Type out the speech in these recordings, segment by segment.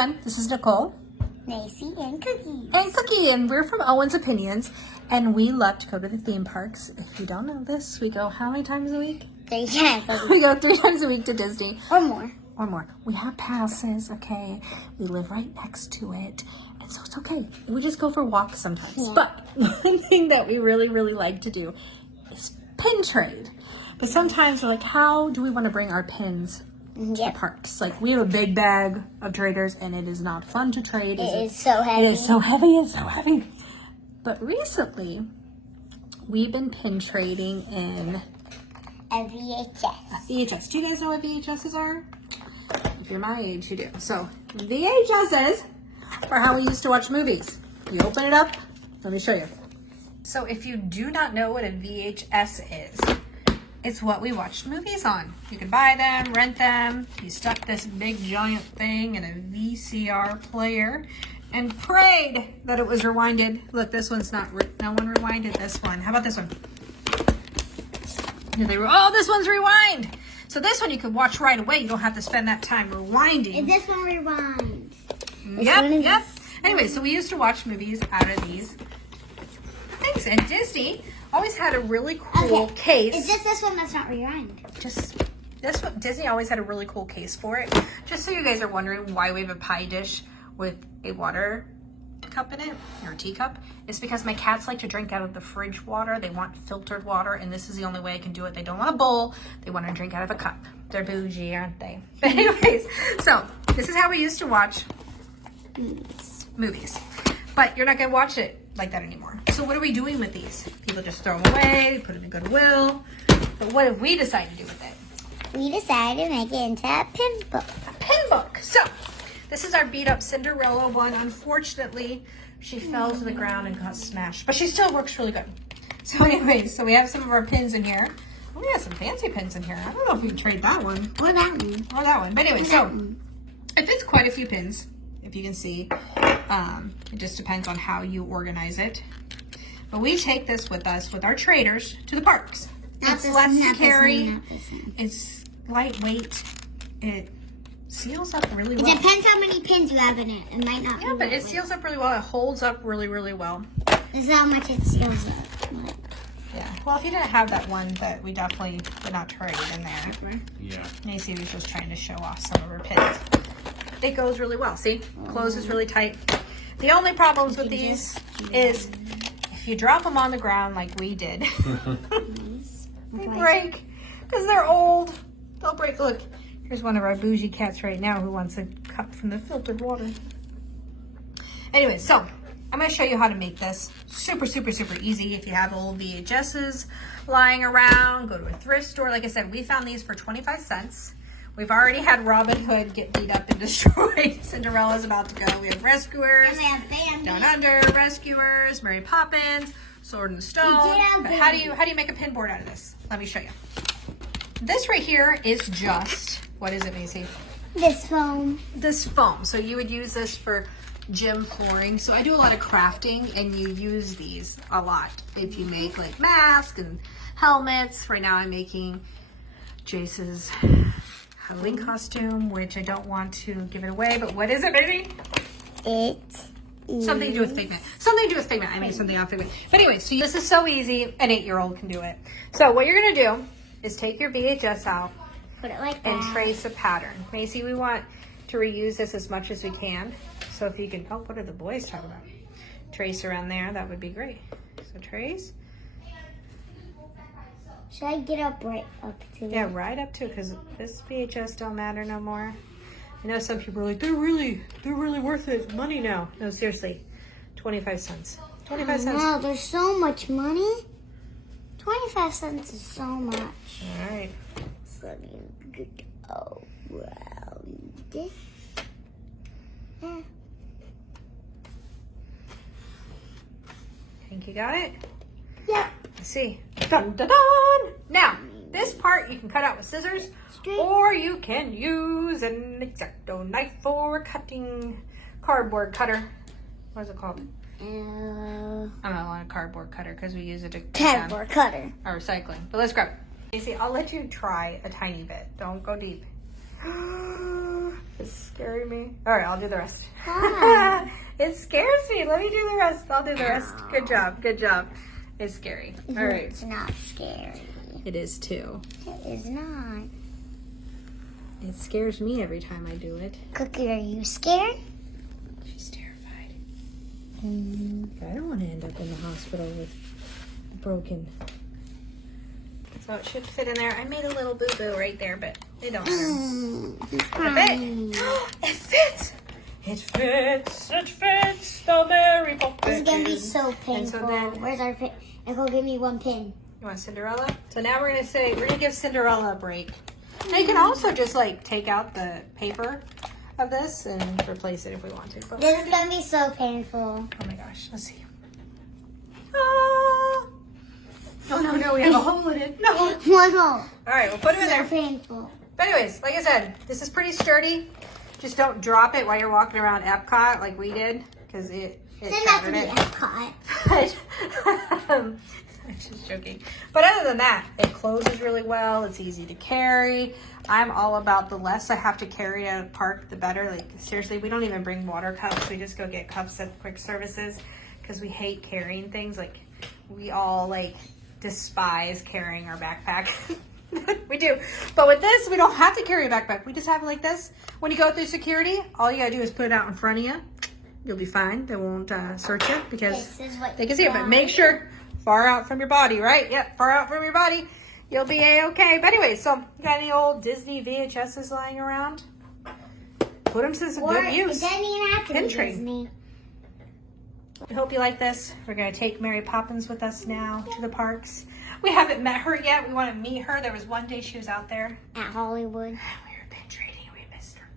everyone, this is Nicole. Macy and Cookie. And Cookie, and we're from Owen's Opinions, and we love to go to the theme parks. If you don't know this, we go how many times a week? 3 times a week. We go 3 times a week to Disney. Or more. Or more. We have passes, okay? We live right next to it, and so it's okay. We just go for walks sometimes. Yeah. But one thing that we really, really like to do is pin trade. But sometimes we're like, how do we want to bring our pins to the parks? Like, we have a big bag of traders, and it is not fun to trade. It is so heavy. It is so heavy. It's so heavy. But recently, we've been pin trading in A VHS. VHS. Do you guys know what VHSs are? If you're my age, you do. So, VHSs are how we used to watch movies. You open it up. Let me show you. So, if you do not know what a VHS is, it's what we watched movies on. You can buy them, rent them. You stuck this big giant thing in a VCR player and prayed that it was rewinded. Look, this one's not, no one rewinded this one. How about this one? Oh, this one's rewind. So this one you could watch right away. You don't have to spend that time rewinding. And this one rewinds. Yep. Anyway, so we used to watch movies out of these things. And Disney always had a really cool case. It's just this one that's not rewind. Just this one. Disney always had a really cool case for it. Just so you guys are wondering why we have a pie dish with a water cup in it, or a teacup, it's because my cats like to drink out of the fridge water. They want filtered water, and this is the only way I can do it. They don't want a bowl. They want to drink out of a cup. They're bougie, aren't they? But anyways, so this is how we used to watch movies. But you're not going to watch it like that anymore. So what are we doing with these? People just throw them away, put them in Goodwill. But what have we decided to do with it? We decided to make it into a pin book. A pin book. So this is our beat up Cinderella one. Unfortunately, she fell to the ground and got smashed, but she still works really good. So anyways, so we have some of our pins in here. Oh, we have some fancy pins in here. I don't know if we can trade that one. Or that one. Or that one. But anyway, so it fits quite a few pins, if you can see. It just depends on how you organize it. But we take this with us with our traders to the parks. It's less to carry. It's lightweight. It seals up really well. It depends how many pins you have in it. It might not. Yeah, but it seals up really well. It holds up really, really well. This is how much it seals up. Yeah. Well, if you didn't have that one, that we definitely would not trade in there. Yeah. Macy was just trying to show off some of her pins. It goes really well. See? Closes really tight. The only problems with these is if you drop them on the ground like we did, they break because they're old. They'll break. Look. Here's one of our bougie cats right now who wants a cup from the filtered water. Anyway, so I'm going to show you how to make this. Super, super, super easy. If you have old VHSs lying around, go to a thrift store. Like I said, we found these for 25 cents. We've already had Robin Hood get beat up and destroyed. Cinderella's about to go. We have Rescuers, And we have Bambi. Down Under, Rescuers, Mary Poppins, Sword in the Stone. But how do you make a pin board out of this? Let me show you. This right here is just... What is it, Macy? This foam. This foam. So you would use this for gym flooring. So I do a lot of crafting, and you use these a lot. If you make like masks and helmets. Right now I'm making Jace's Halloween costume, which I don't want to give it away. But what is it, baby? It's something to do with figment. Something to do with figment. I made something off figment. But anyway, so this is so easy. An 8-year-old can do it. So what you're going to do is take your VHS out. Put it like that. And trace a pattern. Macy, we want to reuse this as much as we can. So if you can, oh, what are the boys talking about? Trace around there, that would be great. So trace. Should I get up right up to it? Yeah, right up to it, because this VHS don't matter no more. I know some people are like, they're really worth it. Money now. No, seriously, 25 cents. 25 cents. No, there's so much money. 25 cents is so much. All right. So let me go around this. Think you got it? Yep. Let's see. Dun, dun, dun. Now, this part you can cut out with scissors, or you can use an X-Acto knife for cutting. Cardboard cutter. What is it called? I'm not on a cardboard cutter because we use it to Cardboard cutter. our recycling. But let's grab it. Casey, I'll let you try a tiny bit. Don't go deep. It's scary me? All right, I'll do the rest. Why? It scares me. Let me do the rest. I'll do the rest. Good job. Good job. It's scary. All right. It's not scary. It is too. It is not. It scares me every time I do it. Cookie, are you scared? She's terrified. I don't want to end up in the hospital with broken. So it should fit in there. I made a little boo-boo right there, but it don't matter. It fits. It fits. It fits. The Mary Poppins. This is going to be so painful. And so then, where's our pin? Nicole, give me one pin. you want Cinderella? So now we're gonna give Cinderella a break. Now you can also just like take out the paper of this and replace it if we want to. But This is going to be so painful. oh my gosh, let's see. Ah. Oh no, we have a hole in it. No. One hole. All right, we'll put it in So there. painful. But anyways, like I said, this is pretty sturdy. Just don't drop it while you're walking around Epcot like we did, because it Doesn't have to shattered be it. Epcot. But, I'm just joking. But other than that, it closes really well. It's easy to carry. I'm all about the less I have to carry at a park, the better. Like, seriously, we don't even bring water cups. We just go get cups at quick services because we hate carrying things. Like, we all, like, despise carrying our backpack. We do. But with this, we don't have to carry a backpack. We just have it like this. When you go through security, all you got to do is put it out in front of you. You'll be fine. They won't search you because This is what they can see it. But make sure far out from your body, right? Yep, far out from your body. You'll be A-okay. But anyway, so you got any old Disney VHSs lying around? Put them to some good use. It doesn't even have to Pin be train. Disney. I hope you like this. We're going to take Mary Poppins with us now to the parks. We haven't met her yet. We want to meet her. There was one day she was out there. At Hollywood. We were pin trading and we missed her.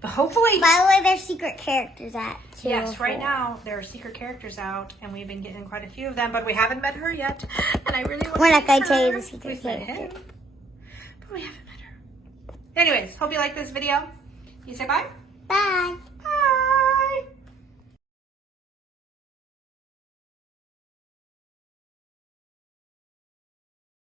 But hopefully... By the way, there's secret characters at 204. Yes, right now there are secret characters out, and we've been getting quite a few of them, but we haven't met her yet. And I really want We're to not going meet to tell you her. the secret We've met character. him, but we haven't met her. Anyways, hope you like this video. You say bye? Bye.